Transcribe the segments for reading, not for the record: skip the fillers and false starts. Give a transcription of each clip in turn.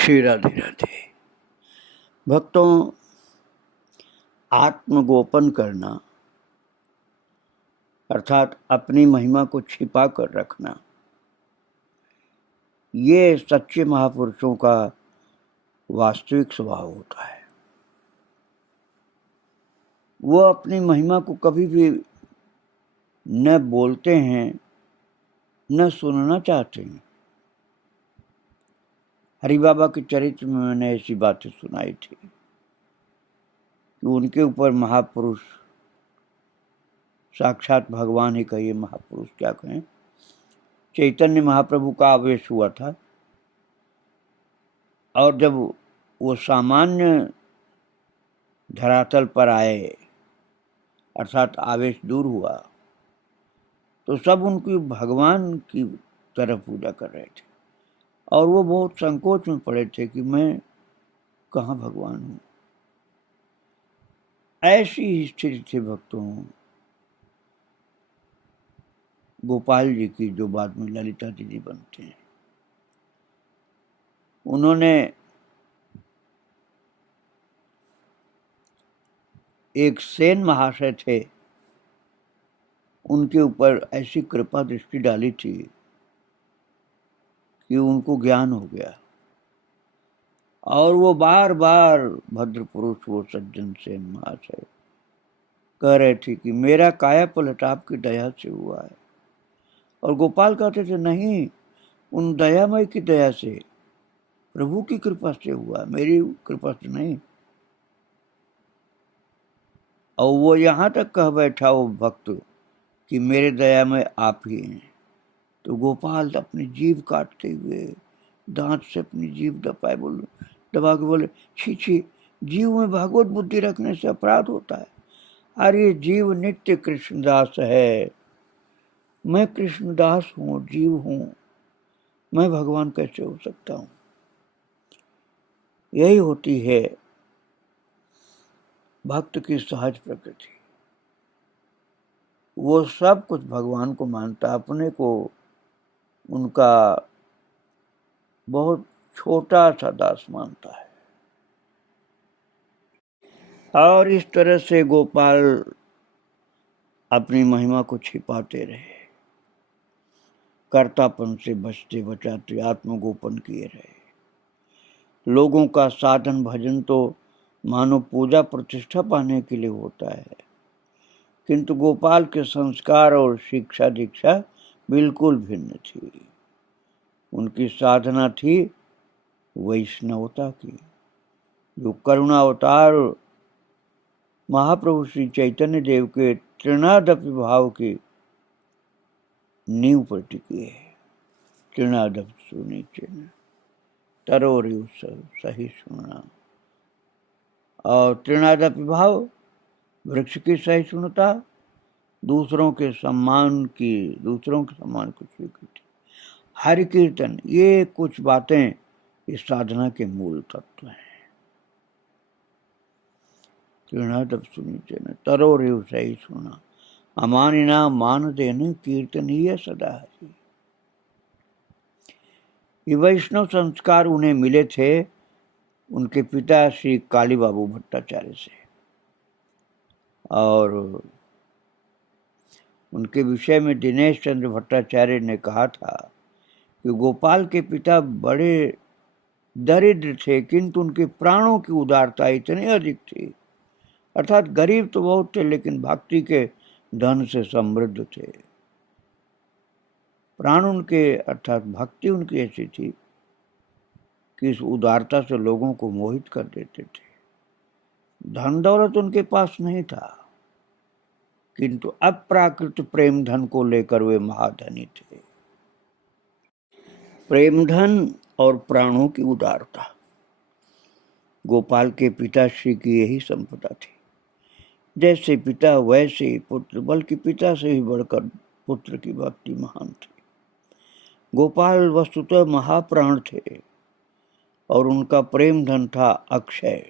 श्री राधे राधे। भक्तों, आत्मगोपन करना अर्थात अपनी महिमा को छिपा कर रखना, ये सच्चे महापुरुषों का वास्तविक स्वभाव होता है। वो अपनी महिमा को कभी भी न बोलते हैं न सुनना चाहते हैं। हरि बाबा के चरित्र में मैंने ऐसी बातें सुनाई थी कि उनके ऊपर महापुरुष, साक्षात भगवान ही कहिए, महापुरुष क्या कहें, चैतन्य महाप्रभु का आवेश हुआ था। और जब वो सामान्य धरातल पर आए अर्थात आवेश दूर हुआ, तो सब उनकी भगवान की तरफ पूजा कर रहे थे और वो बहुत संकोच में पड़े थे कि मैं कहाँ भगवान हूँ। ऐसी ही स्थिति थी भक्तों गोपाल जी की, जो बाद में ललिता दीदी बनते हैं। उन्होंने एक सेन महाशय थे, उनके ऊपर ऐसी कृपा दृष्टि डाली थी कि उनको ज्ञान हो गया और वो बार बार भद्र पुरुष, वो सज्जन सेन महाशय कह रहे थे कि मेरा काया पलट आपकी दया से हुआ है। और गोपाल कहते थे नहीं, उन दयामय की दया से, प्रभु की कृपा से हुआ, मेरी कृपा से नहीं। और वो यहाँ तक कह बैठा वो भक्त कि मेरे दया में आप ही हैं। तो गोपाल अपनी जीभ काटते हुए दांत से अपनी जीभ दबा के बोले, छी छी, जीव में भागवत बुद्धि रखने से अपराध होता है। अरे जीव नित्य कृष्णदास है, मैं कृष्णदास हूँ, जीव हूँ, मैं भगवान कैसे हो सकता हूँ। यही होती है भक्त की सहज प्रकृति। वो सब कुछ भगवान को मानता, अपने को उनका बहुत छोटा सा दास मानता है। और इस तरह से गोपाल अपनी महिमा को छिपाते रहे, कर्तापन से बचते बचाते आत्मगोपन किए रहे। लोगों का साधन भजन तो मानो पूजा प्रतिष्ठा पाने के लिए होता है, किंतु गोपाल के संस्कार और शिक्षा दीक्षा बिल्कुल भिन्न थी। उनकी साधना थी वैष्णवता की, जो करुणा अवतार महाप्रभु श्री चैतन्य देव के त्रिनादपि भाव की नींव पर टिकी है। त्रिनादप सुनीचे तरोरिव सही सुनना। और त्रिनादपि भाव, वृक्ष की सहिष्णुता, दूसरों के सम्मान को स्वीकृति, हरि कीर्तन, ये कुछ बातें इस साधना के मूल तत्व हैं। त्रिनादप सुनीचे न तरोरिव सही सुना, अमानिना मान देने कीर्तनीय सदा हरि। ये वैष्णव संस्कार उन्हें मिले थे उनके पिता श्री काली बाबू भट्टाचार्य से। और उनके विषय में दिनेश चंद्र भट्टाचार्य ने कहा था कि गोपाल के पिता बड़े दरिद्र थे, किंतु उनके प्राणों की उदारता इतनी अधिक थी, अर्थात गरीब तो बहुत थे लेकिन भक्ति के धन से समृद्ध थे। प्राण उनके अर्थात भक्ति उनकी ऐसी थी कि इस उदारता से लोगों को मोहित कर देते थे। धन दौलत उनके पास नहीं था, किंतु अप्राकृत प्रेम धन को लेकर वे महाधनी थे। प्रेम धन और प्राणों की उदारता गोपाल के पिताश्री की यही संपदा थी। जैसे पिता वैसे ही पुत्र, बल्कि पिता से ही बढ़कर पुत्र की भक्ति महान थी। गोपाल वस्तुतः महाप्राण थे और उनका प्रेम धन था अक्षय।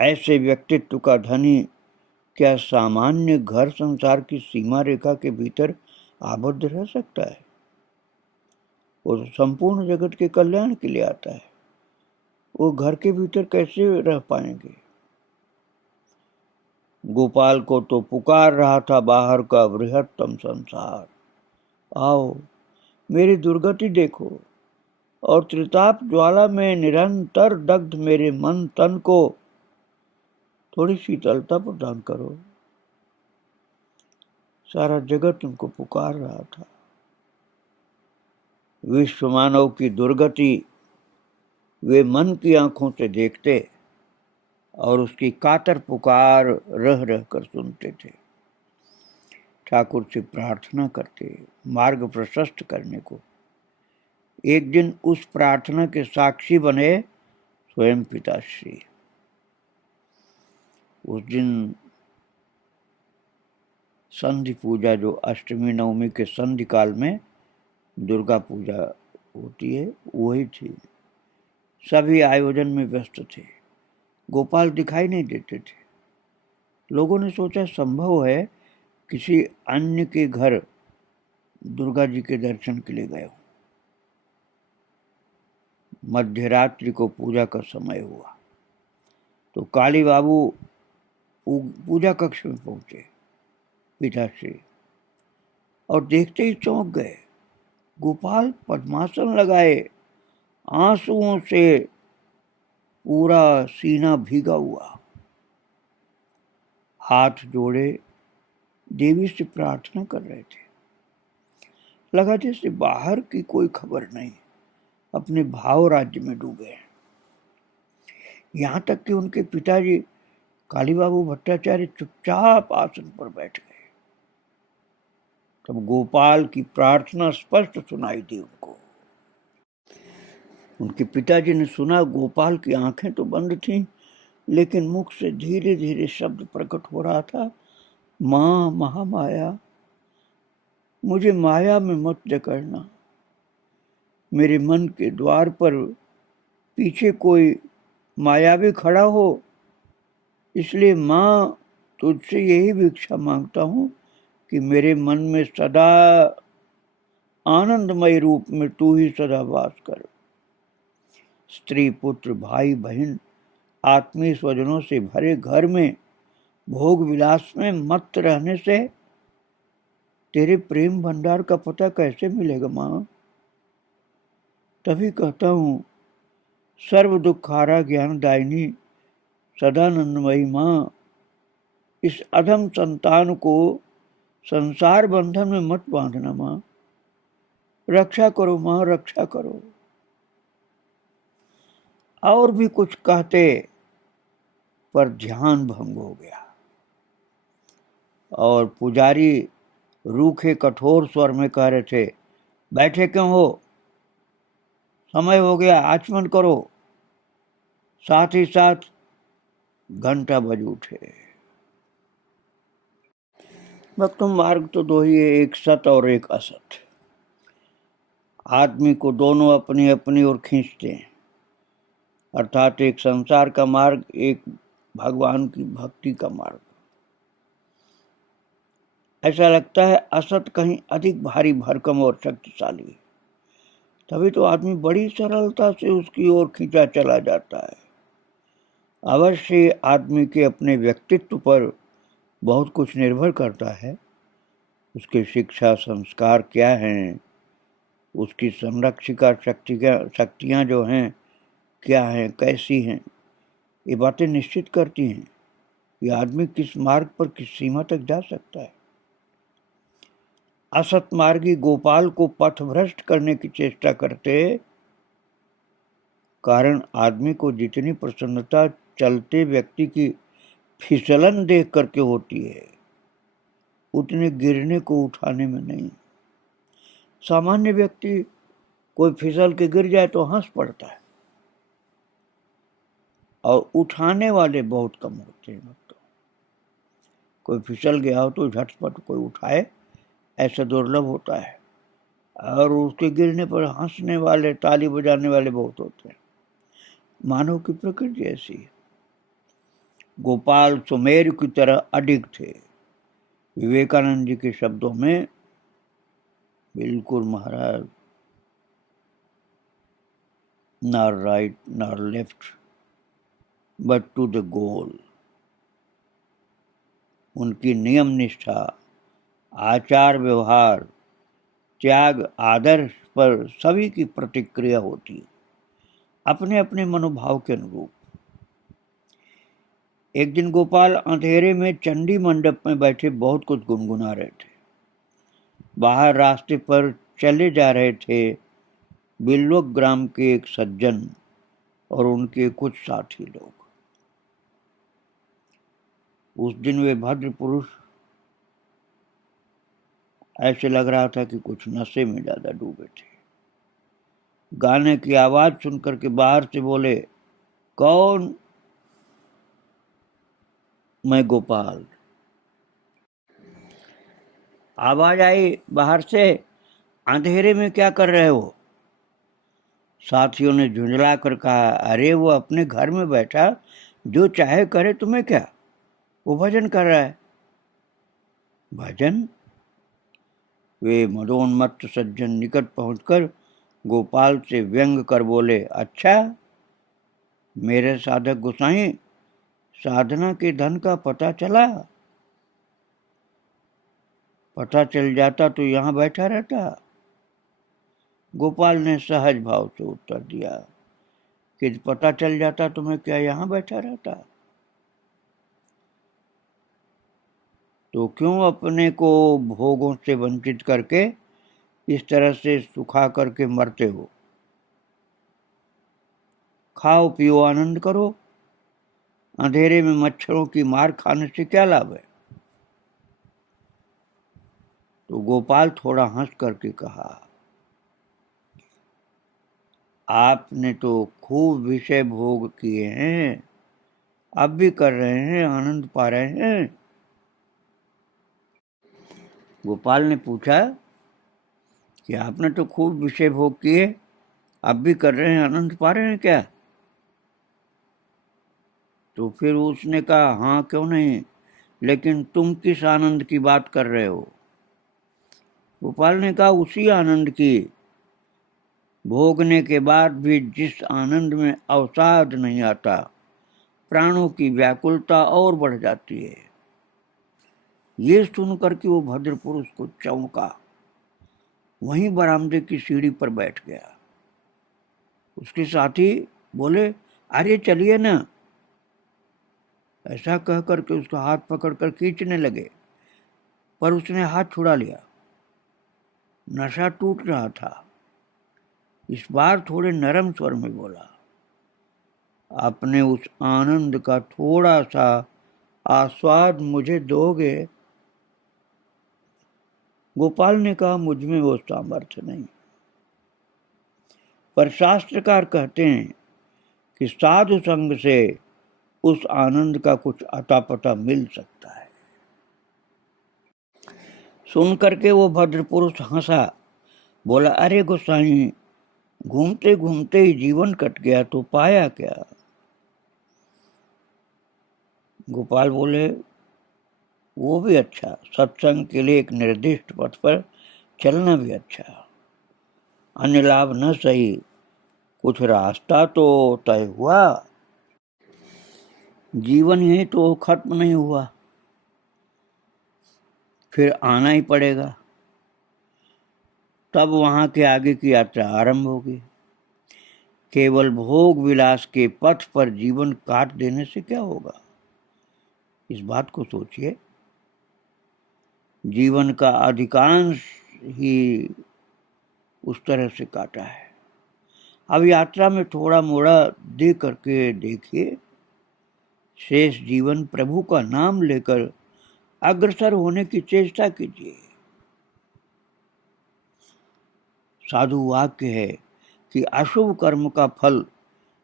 ऐसे व्यक्तित्व का धनी क्या सामान्य घर संसार की सीमा रेखा के भीतर आबद्ध रह सकता है? वो संपूर्ण जगत के कल्याण के लिए आता है। वो घर के भीतर कैसे रह पाएंगे। गोपाल को तो पुकार रहा था बाहर का बृहत्तम संसार, आओ मेरी दुर्गति देखो, और त्रिताप ज्वाला में निरंतर दग्ध मेरे मन तन को थोड़ी शीतलता प्रदान करो। सारा जगत उनको पुकार रहा था। विश्व मानव की दुर्गति वे मन की आंखों से देखते और उसकी कातर पुकार रह रह कर सुनते थे। ठाकुर से प्रार्थना करते मार्ग प्रशस्त करने को। एक दिन उस प्रार्थना के साक्षी बने स्वयं पिताश्री। उस दिन संधि पूजा, जो अष्टमी नवमी के संधि काल में दुर्गा पूजा होती है, वही थी। सभी आयोजन में व्यस्त थे। गोपाल दिखाई नहीं देते थे। लोगों ने सोचा संभव है किसी अन्य के घर दुर्गा जी के दर्शन के लिए गए हो। मध्यरात्रि को पूजा का समय हुआ तो काली बाबू पूजा कक्ष में पहुंचे पिताश्री, और देखते ही चौंक गए। गोपाल पद्मासन लगाए, आंसुओं से पूरा सीना भीगा हुआ, हाथ जोड़े देवी से प्रार्थना कर रहे थे। लगा जैसे बाहर की कोई खबर नहीं, अपने भाव राज्य में डूबे हैं। यहां तक कि उनके पिताजी काली बाबू भट्टाचार्य चुपचाप आसन पर बैठ गए। तब गोपाल की प्रार्थना स्पष्ट सुनाई दी उनको। उनके पिताजी ने सुना गोपाल की आंखें तो बंद थीं, लेकिन मुख से धीरे धीरे शब्द प्रकट हो रहा था, मां महामाया, मुझे माया में मत जकड़ना। मेरे मन के द्वार पर पीछे कोई मायावी खड़ा हो, इसलिए मां तुझसे यही भिक्षा मांगता हूं कि मेरे मन में सदा आनंदमय रूप में तू ही सदा वास कर। स्त्री पुत्र भाई बहन आत्मीय स्वजनों से भरे घर में भोग विलास में मत रहने से तेरे प्रेम भंडार का पता कैसे मिलेगा मां। तभी कहता हूं, सर्व दुखारा ज्ञान दायिनी सदानंदमयी मां, इस अधम संतान को संसार बंधन में मत बांधना मां। रक्षा करो मां, रक्षा करो। और भी कुछ कहते पर ध्यान भंग हो गया और पुजारी रूखे कठोर स्वर में कह रहे थे, बैठे क्यों हो, समय हो गया, आचमन करो। साथ ही साथ घंटा बज उठे। भक्तों, मार्ग तो दो ही है, एक सत और एक असत। आदमी को दोनों अपनी अपनी ओर खींचते हैं, अर्थात एक संसार का मार्ग, एक भगवान की भक्ति का मार्ग। ऐसा लगता है असत कहीं अधिक भारी भरकम और शक्तिशाली है, तभी तो आदमी बड़ी सरलता से उसकी ओर खींचा चला जाता है। अवश्य आदमी के अपने व्यक्तित्व पर बहुत कुछ निर्भर करता है। उसके शिक्षा संस्कार क्या हैं, उसकी संरक्षिका शक्तियाँ जो हैं क्या हैं, कैसी हैं, ये बातें निश्चित करती हैं कि आदमी किस मार्ग पर किस सीमा तक जा सकता है। असत मार्गी गोपाल को पथभ्रष्ट करने की चेष्टा करते कारण आदमी को जितनी प्रसन्नता चलते व्यक्ति की फिसलन देख करके होती है, उतने गिरने को उठाने में नहीं। सामान्य व्यक्ति कोई फिसल के गिर जाए तो हंस पड़ता है, और उठाने वाले बहुत कम होते हैं। कोई फिसल गया हो तो झटपट कोई उठाए, ऐसा दुर्लभ होता है, और उसके गिरने पर हंसने वाले, ताली बजाने वाले बहुत होते हैं। मानव की प्रकृति ऐसी है। गोपाल सुमेर की तरह अडिग थे। विवेकानंद जी के शब्दों में, बिल्कुल महाराज, nor right nor left, but to the goal. उनकी नियम निष्ठा, आचार व्यवहार, त्याग, आदर्श पर सभी की प्रतिक्रिया होती, अपने अपने मनोभाव के अनुरूप। एक दिन गोपाल अंधेरे में चंडी मंडप में बैठे बहुत कुछ गुनगुना रहे थे। बाहर रास्ते पर चले जा रहे थे बिल्लोक ग्राम के एक सज्जन और उनके कुछ साथी लोग। उस दिन वे भद्र पुरुष ऐसे लग रहा था कि कुछ नशे में ज्यादा डूबे थे। गाने की आवाज सुनकर के बाहर से बोले, कौन? मैं गोपाल। आवाज आई बाहर से, अंधेरे में क्या कर रहे हो? साथियों ने झुंझला कर कहा, अरे वो अपने घर में बैठा जो चाहे करे, तुम्हें क्या, वो भजन कर रहा है। भजन? वे मदोन्मत्त सज्जन निकट पहुंचकर गोपाल से व्यंग कर बोले, अच्छा मेरे साधक गोसाई, साधना के धन का पता चला? पता चल जाता तो यहां बैठा रहता। गोपाल ने सहज भाव से उत्तर दिया कि पता चल जाता तो मैं क्या यहां बैठा रहता? तो क्यों अपने को भोगों से वंचित करके इस तरह से सुखा करके मरते हो? खाओ पियो आनंद करो, अंधेरे में मच्छरों की मार खाने से क्या लाभ है? तो गोपाल थोड़ा हंस करके कहा, आपने तो खूब विषय भोग किए हैं, अब भी कर रहे हैं, आनंद पा रहे हैं। गोपाल ने पूछा कि आपने तो खूब विषय भोग किए, अब भी कर रहे हैं, आनंद पा रहे हैं क्या? तो फिर उसने कहा, हाँ क्यों नहीं, लेकिन तुम किस आनंद की बात कर रहे हो? गोपाल ने कहा, उसी आनंद की, भोगने के बाद भी जिस आनंद में अवसाद नहीं आता, प्राणों की व्याकुलता और बढ़ जाती है। ये सुनकर के वो भद्र पुरुष को चौंका, वहीं बरामदे की सीढ़ी पर बैठ गया। उसके साथी बोले, अरे चलिए ना। ऐसा कह करके उसका हाथ पकड़कर खींचने लगे, पर उसने हाथ छुड़ा लिया। नशा टूट रहा था। इस बार थोड़े नरम स्वर में बोला, अपने उस आनंद का थोड़ा सा आस्वाद मुझे दोगे? गोपाल ने कहा, मुझ में वो सामर्थ्य नहीं, पर शास्त्रकार कहते हैं कि साधु संग से उस आनंद का कुछ अता पता मिल सकता है। सुन करके वो भद्र पुरुष हंसा, बोला, अरे गोसाई, घूमते घूमते ही जीवन कट गया तो पाया क्या? गोपाल बोले, वो भी अच्छा, सत्संग के लिए एक निर्दिष्ट पथ पर चलना भी अच्छा, अन्य लाभ न सही, कुछ रास्ता तो तय हुआ। जीवन यही तो खत्म नहीं हुआ, फिर आना ही पड़ेगा, तब वहां के आगे की यात्रा आरंभ होगी। केवल भोग विलास के पथ पर जीवन काट देने से क्या होगा? इस बात को सोचिए। जीवन का अधिकांश ही उस तरह से काटा है। अब यात्रा में थोड़ा मोड़ा दे करके देखिए, शेष जीवन प्रभु का नाम लेकर अग्रसर होने की चेष्टा कीजिए। साधु वाक्य है कि अशुभ कर्म का फल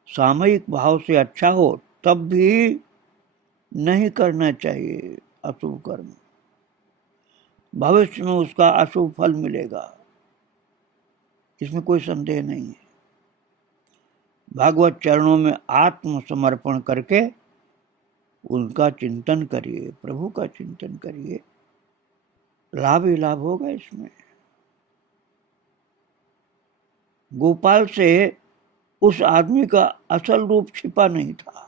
सामयिक भाव से अच्छा हो तब भी नहीं करना चाहिए। अशुभ कर्म भविष्य में उसका अशुभ फल मिलेगा, इसमें कोई संदेह नहीं है। भागवत चरणों में आत्मसमर्पण करके उनका चिंतन करिए, प्रभु का चिंतन करिए, लाभ ही लाभ होगा इसमें। गोपाल से उस आदमी का असल रूप छिपा नहीं था।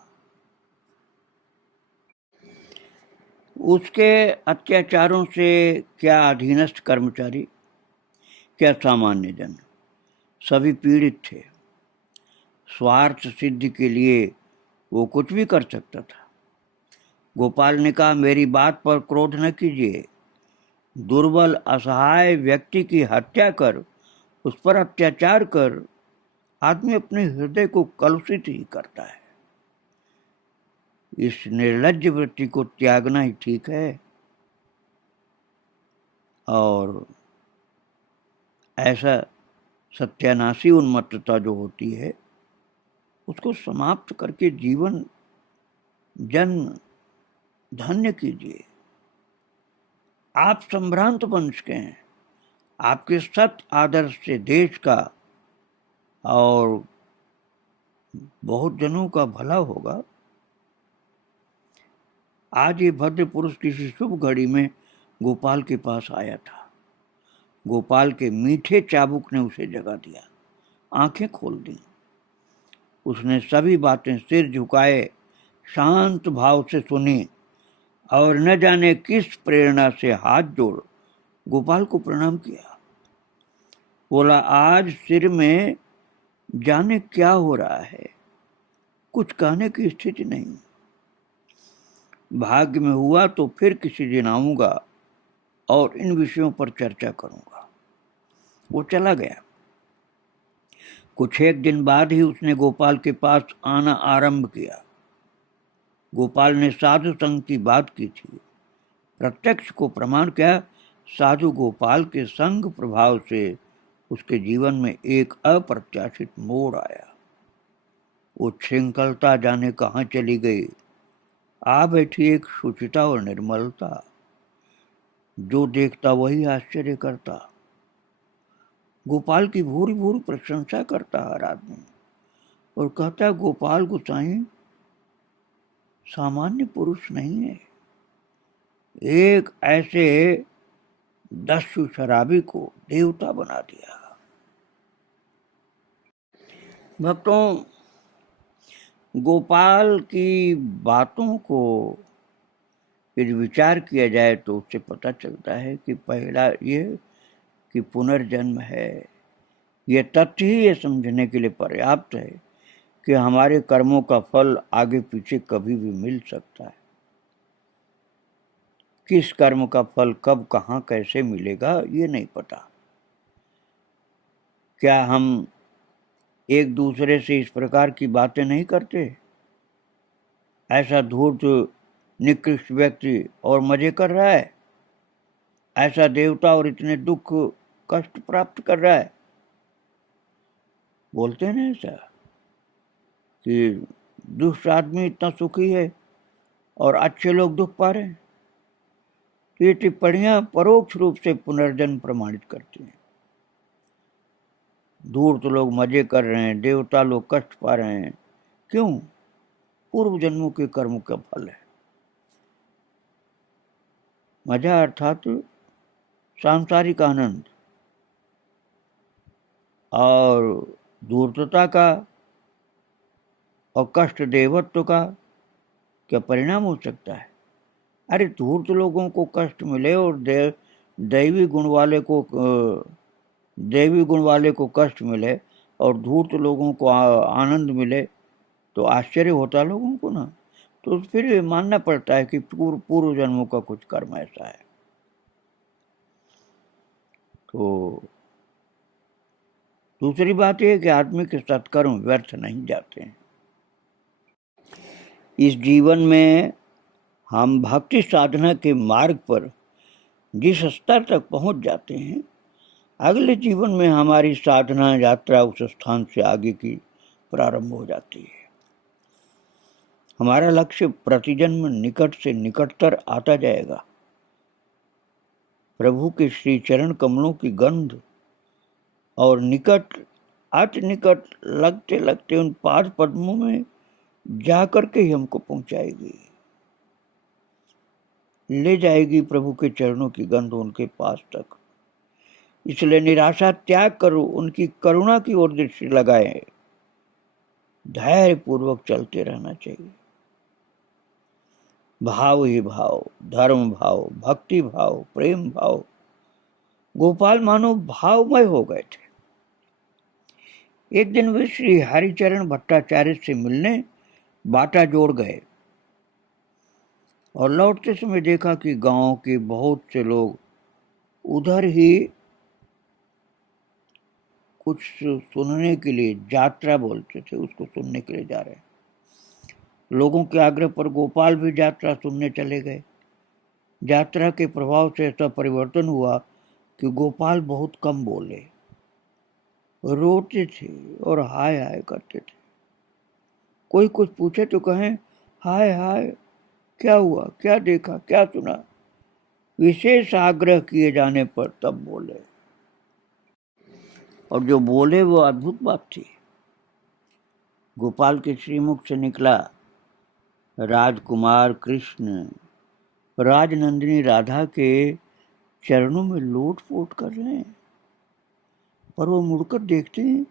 उसके अत्याचारों से क्या अधीनस्थ कर्मचारी, क्या सामान्य जन, सभी पीड़ित थे। स्वार्थ सिद्धि के लिए वो कुछ भी कर सकता था। गोपाल ने कहा, मेरी बात पर क्रोध न कीजिए। दुर्बल असहाय व्यक्ति की हत्या कर, उस पर अत्याचार कर, आदमी अपने हृदय को कलुषित ही करता है। इस निर्लज्ज वृत्ति को त्यागना ही ठीक है। और ऐसा सत्यानाशी उन्मत्तता जो होती है, उसको समाप्त करके जीवन जन्म धन्य कीजिए। आप संभ्रांत बन चुके हैं। आपके सत आदर्श से देश का और बहुत जनों का भला होगा। आज ये भद्र पुरुष किसी शुभ घड़ी में गोपाल के पास आया था। गोपाल के मीठे चाबुक ने उसे जगा दिया, आंखें खोल दी। उसने सभी बातें सिर झुकाए शांत भाव से सुनी और न जाने किस प्रेरणा से हाथ जोड़ गोपाल को प्रणाम किया। बोला, आज सिर में जाने क्या हो रहा है, कुछ कहने की स्थिति नहीं। भाग्य में हुआ तो फिर किसी दिन आऊंगा और इन विषयों पर चर्चा करूंगा। वो चला गया। कुछ एक दिन बाद ही उसने गोपाल के पास आना आरंभ किया। गोपाल ने साधु संघ की बात की थी। प्रत्यक्ष को प्रमाण किया। साधु गोपाल के संग प्रभाव से उसके जीवन में एक अप्रत्याशित मोड़ आया। वो श्रृंखलता जाने कहाँ चली गई। आ बैठी एक शुचिता और निर्मलता। जो देखता वही आश्चर्य करता। गोपाल की भूरी भूरी प्रशंसा करता हर आदमी और कहता, गोपाल गोसाई सामान्य पुरुष नहीं है। एक ऐसे दस्यु शराबी को देवता बना दिया। भक्तों, गोपाल की बातों को यदि विचार किया जाए तो उससे पता चलता है कि पहला ये कि पुनर्जन्म है। यह तथ्य ही ये समझने के लिए पर्याप्त है कि हमारे कर्मों का फल आगे पीछे कभी भी मिल सकता है। किस कर्म का फल कब कहाँ कैसे मिलेगा ये नहीं पता। क्या हम एक दूसरे से इस प्रकार की बातें नहीं करते? ऐसा धूर्त निकृष्ट व्यक्ति और मजे कर रहा है, ऐसा देवता और इतने दुख कष्ट प्राप्त कर रहा है। बोलते हैं ना ऐसा कि दुष्ट आदमी इतना सुखी है और अच्छे लोग दुख पा रहे हैं। तो ये टिप्पणियां परोक्ष रूप से पुनर्जन्म प्रमाणित करती हैं। धूर्त लोग मजे कर रहे हैं, देवता लोग कष्ट पा रहे हैं। क्यों? पूर्व जन्मों के कर्म का फल है। मजा अर्थात सांसारिक आनंद और धूर्तता का और कष्ट देवत्व का क्या परिणाम हो सकता है? अरे धूर्त लोगों को कष्ट मिले और दैवी गुण वाले को कष्ट मिले और धूर्त लोगों को आनंद मिले तो आश्चर्य होता लोगों को ना। तो फिर मानना पड़ता है कि पूर्व जन्मों का कुछ कर्म ऐसा है। तो दूसरी बात यह कि आदमी के सत्कर्म व्यर्थ नहीं जाते हैं। इस जीवन में हम भक्ति साधना के मार्ग पर जिस स्तर तक पहुंच जाते हैं, अगले जीवन में हमारी साधना यात्रा उस स्थान से आगे की प्रारंभ हो जाती है। हमारा लक्ष्य प्रतिजन्म निकट से निकटतर आता जाएगा। प्रभु के श्री चरण कमलों की गंध और निकट अति निकट लगते लगते उन पाद पद्मों में जाकर के ही हमको पहुंचाएगी, ले जाएगी प्रभु के चरणों की गंध उनके पास तक। इसलिए निराशा त्याग करो, उनकी करुणा की ओर दृष्टि लगाए धैर्य पूर्वक चलते रहना चाहिए। भाव ही भाव, धर्म भाव, भक्ति भाव, प्रेम भाव, गोपाल मानो भावमय हो गए थे। एक दिन वे श्री हरिचरण भट्टाचार्य से मिलने बाटा जोड़ गए और लौटते समय देखा कि गांव के बहुत से लोग उधर ही कुछ सुनने के लिए, यात्रा बोलते थे उसको, सुनने के लिए जा रहे हैं। लोगों के आग्रह पर गोपाल भी यात्रा सुनने चले गए। यात्रा के प्रभाव से ऐसा परिवर्तन हुआ कि गोपाल बहुत कम बोले, रोते थे और हाय हाय करते थे। कोई कुछ पूछे तो कहें हाय हाय, क्या हुआ, क्या देखा, क्या सुना। विशेष आग्रह किए जाने पर तब बोले, और जो बोले वो अद्भुत बात थी। गोपाल के श्रीमुख से निकला, राजकुमार कृष्ण राजनंदिनी राधा के चरणों में लोट पोट कर रहे हैं, पर वो मुड़कर देखते हैं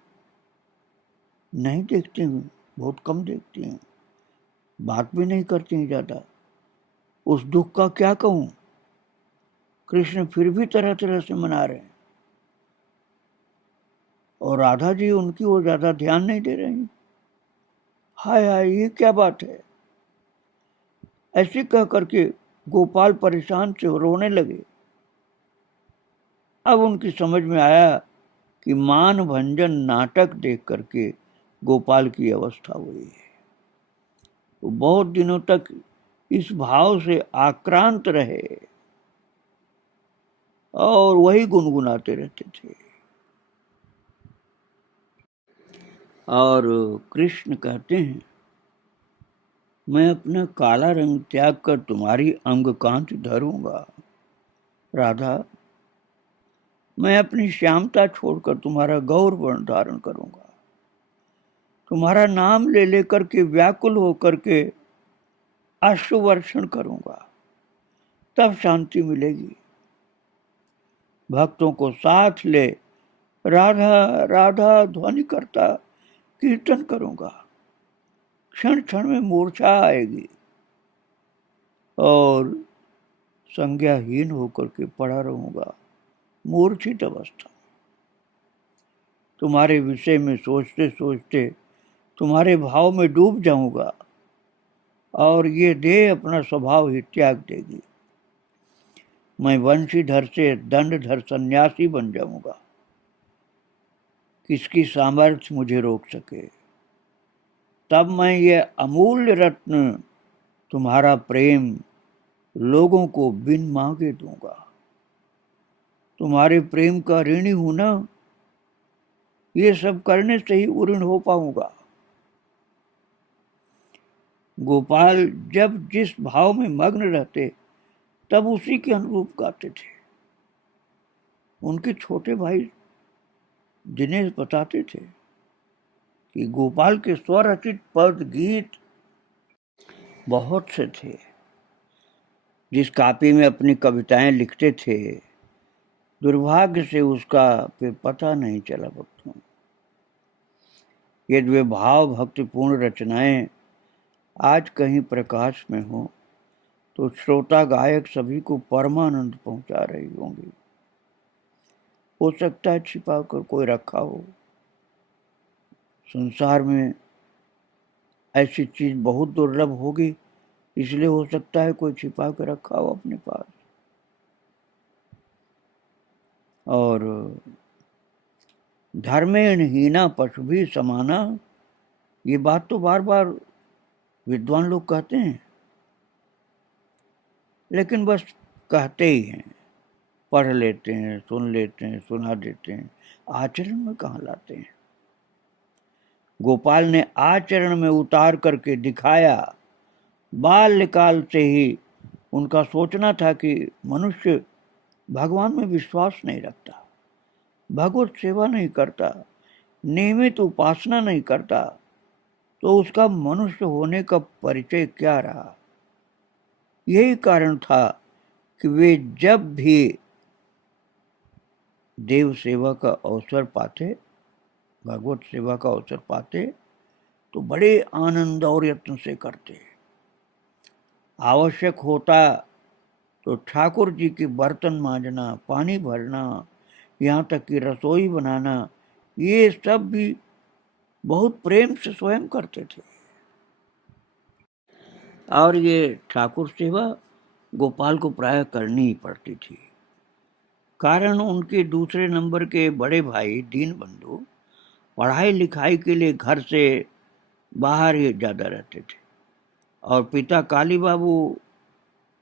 नहीं, देखते हैं बहुत कम देखते हैं, बात भी नहीं करते हैं ज्यादा। उस दुख का क्या कहूं। कृष्ण फिर भी तरह तरह से मना रहे हैं और राधा जी उनकी ओर ज्यादा ध्यान नहीं दे रही। हाय हाय, ये क्या बात है। ऐसे कह करके गोपाल परेशान से रोने लगे। अब उनकी समझ में आया कि मान भंजन नाटक देख करके गोपाल की अवस्था हुई है। वो बहुत दिनों तक इस भाव से आक्रांत रहे और वही गुनगुनाते रहते थे। और कृष्ण कहते हैं, मैं अपना काला रंग त्याग कर तुम्हारी अंग कांति धरूंगा। राधा, मैं अपनी श्यामता छोड़कर तुम्हारा गौर वर्ण धारण करूंगा। तुम्हारा नाम ले लेकर के व्याकुल होकर के अश्रु वर्षण करूंगा, तब शांति मिलेगी। भक्तों को साथ ले राधा राधा ध्वनि करता कीर्तन करूंगा। क्षण क्षण में मूर्छा आएगी और संज्ञाहीन होकर के पड़ा रहूंगा, मूर्छित अवस्था। तुम्हारे विषय में सोचते सोचते तुम्हारे भाव में डूब जाऊंगा और ये देह अपना स्वभाव ही त्याग देगी। मैं वंशीधर से दंडधर सन्यासी बन जाऊंगा। किसकी सामर्थ्य मुझे रोक सके। तब मैं ये अमूल्य रत्न तुम्हारा प्रेम लोगों को बिन मांगे दूंगा। तुम्हारे प्रेम का ऋणी हूं ना, ये सब करने से ही ऋण हो पाऊंगा। गोपाल जब जिस भाव में मग्न रहते तब उसी के अनुरूप गाते थे। उनके छोटे भाई दिनेश बताते थे कि गोपाल के स्वरचित पद गीत बहुत से थे। जिस कापी में अपनी कविताएं लिखते थे, दुर्भाग्य से उसका फिर पता नहीं चला भक्तों। यदि वे भाव भक्तिपूर्ण रचनाएं आज कहीं प्रकाश में हो तो श्रोता गायक सभी को परमानंद पहुंचा रही होंगी। हो सकता है छिपा कर कोई रखा हो। संसार में ऐसी चीज बहुत दुर्लभ होगी, इसलिए हो सकता है कोई छिपा कर रखा हो अपने पास। और धर्मेण हीना पशु भी समाना, ये बात तो बार बार विद्वान लोग कहते हैं, लेकिन बस कहते ही हैं, पढ़ लेते हैं, सुन लेते हैं, सुना देते हैं, आचरण में कहाँ लाते हैं। गोपाल ने आचरण में उतार करके दिखाया। बाल्यकाल से ही उनका सोचना था कि मनुष्य भगवान में विश्वास नहीं रखता, भगवत सेवा नहीं करता, नियमित उपासना नहीं करता, तो उसका मनुष्य होने का परिचय क्या रहा। यही कारण था कि वे जब भी देव सेवा का अवसर पाते, भगवत सेवा का अवसर पाते, तो बड़े आनंद और यत्न से करते। आवश्यक होता तो ठाकुर जी के बर्तन मांजना, पानी भरना, यहाँ तक कि रसोई बनाना, ये सब भी बहुत प्रेम से स्वयं करते थे। और ये ठाकुर सेवा गोपाल को प्रायः करनी ही पड़ती थी, कारण उनके दूसरे नंबर के बड़े भाई दीनबंधु पढ़ाई लिखाई के लिए घर से बाहर ही ज़्यादा रहते थे, और पिता काली बाबू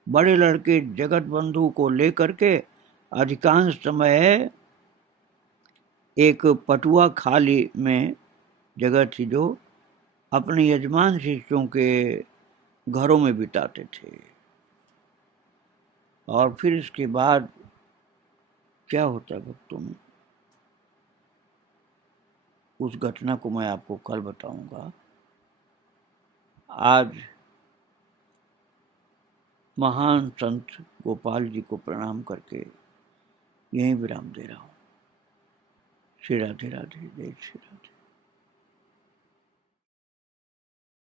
बड़े लड़के जगत बंधु को लेकर के अधिकांश समय एक पटुआ खाली में जगह थी जो अपने यजमान शिष्यों के घरों में बिताते थे। और फिर इसके बाद क्या होता है भक्तों में, उस घटना को मैं आपको कल बताऊंगा। आज महान संत गोपाल जी को प्रणाम करके यहीं विराम दे रहा हूँ। श्री राधे राधे, जय श्री राधे।